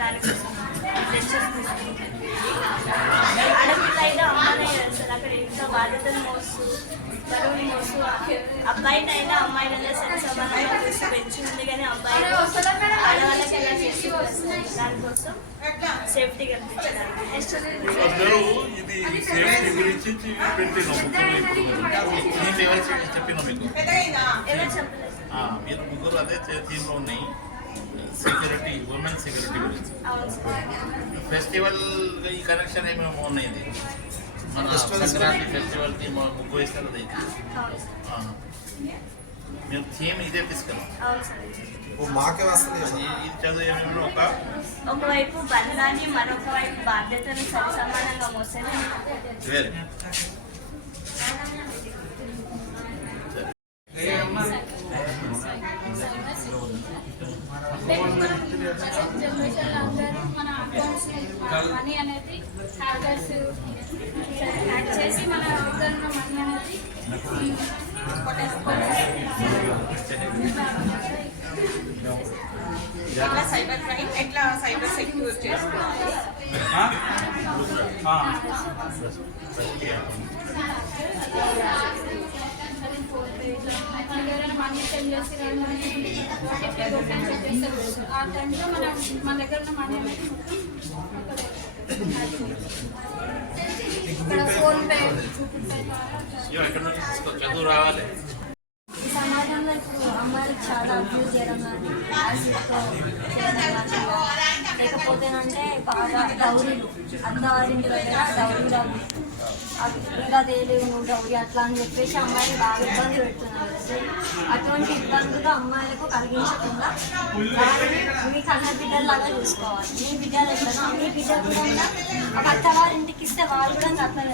దానికోసం ఆడపిల్ల అయినా అమ్మాయినే కదా సార్, అక్కడ ఇంట్లో బాధ్యతలు మోస్తూ బరువుని మోస్తూ అబ్బాయినైనా అమ్మాయినైనా సరే సమానంగా చూసి పెంచుంది, కానీ అబ్బాయి ఆడవాళ్ళకి ఎలా చేసి దానికోసం సేఫ్టీ కల్పించడానికి. ఎవరు చెప్పలేదు మీరు ముగ్గురు అదే థీమ్లో ఉన్నాయి, సెక్యూరిటీ, ఉమెన్ సెక్యూరిటీ గురించి. ఫెస్టివల్ ఈ కనెక్షన్ ఏమేమో ఉన్నాయి, మన సంక్రాంతి ఫెస్టివల్కి ముగ్గు వేస్తారు కదా, మేము థీమ్ ఇదే తీసుకెళ్ళాం. ఇది చదువు ఏమేమి ఒకవైపు బంధాన్ని మరొక వైపు బాధ్యతను సమానంగా మోసేది. మన అకౌంట్స్ మనీ అనేది హ్యాకర్స్ హ్యాక్ చేసి మన దగ్గర మనీ అనేది సైబర్ క్రైమ్ ఎట్లా సైబర్ సెక్యూర్ చేసుకోవాలి, మనీ సెండ్ చేసి ఆ టైంలో మన దగ్గర ఉన్న మనీ అనేది ఇక్కడ ఫోన్పే చదువు రావాలి. ఈ సమాజంలో ఇప్పుడు అమ్మాయిలకు చాలా అబ్యూజ్ చేయడం కానీ యాసిడ్తో చేయడం కానీ, లేకపోతేనంటే బాగా డౌరీలు అత్తవారింటి దగ్గర డౌరీలు ఇంకా తేలేవు నువ్వు డౌరీ అట్లా అని చెప్పేసి అమ్మాయిలు బాగా ఇబ్బంది పెడుతున్నారు. అటువంటి ఇబ్బందులు అమ్మాయిలకు కలిగించకుండా వాళ్ళని మీ కన్న బిడ్డల్లాగా చూసుకోవాలి. మీ బిడ్డలు ఎట్లనో మీ బిడ్డలు కూడా అత్తవారింటికి ఇస్తే వాళ్ళు కూడా అట్లా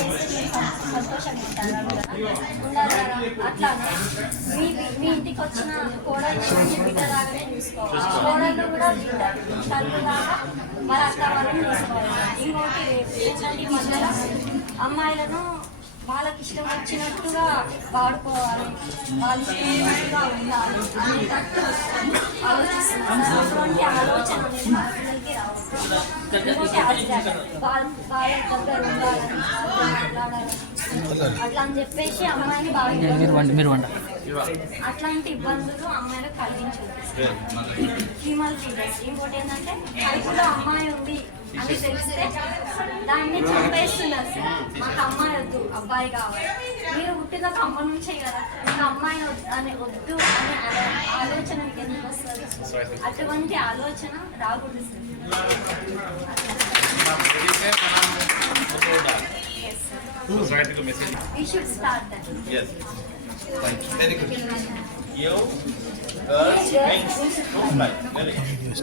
చేస్తే మీరు సంతోషంగా ఉంటారు ఉండాలి కదా. అట్లానే మీ ఇంటికి వచ్చిన కోడలు మీ బిడ్డలాగానే చూసుకోవాలి. కోడళ్ళు కూడా బిడ్డ తల్లిలాగా మరి అత్త వాళ్ళని చూసుకోవాలి. ఇంకోటి ఏంటంటే ఈ మధ్యలో అమ్మాయిలను వాళ్ళకి ఇష్టం వచ్చినట్టుగా వాడుకోవాలి, వాళ్ళు ఇష్టమైనట్టుగా ఉండాలి అనేటట్టు ఆలోచిస్తున్నారు. అటువంటి ఆలోచన అనేది మన పిల్లలకి రావాలి. వాళ్ళ దగ్గర ఉండాలని మాట్లాడాలని అట్లా అని చెప్పేసి అమ్మాయిని బాగా అట్లాంటి ఇబ్బందులు అమ్మాయిలకు కలిగించదు. ఫీమేల్ ఫీమేల్స్ ఇంకోటి ఏంటంటే కడుపులో అమ్మాయి ఉంది అని తెలిస్తే దాన్ని చంపేస్తున్నారు సార్. మాకు అమ్మాయి వద్దు అబ్బాయి కావాలి, మీరు పుట్టిన అమ్మ నుంచే కదా, మీకు అమ్మాయి అని వద్దు అనే ఆలోచన మీకు ఎందుకు వస్తుంది? అటువంటి ఆలోచన రాకూడదు sir. We should start that. Yes. Thank you. Very good. You, girls, wings, 2 fly. Very good.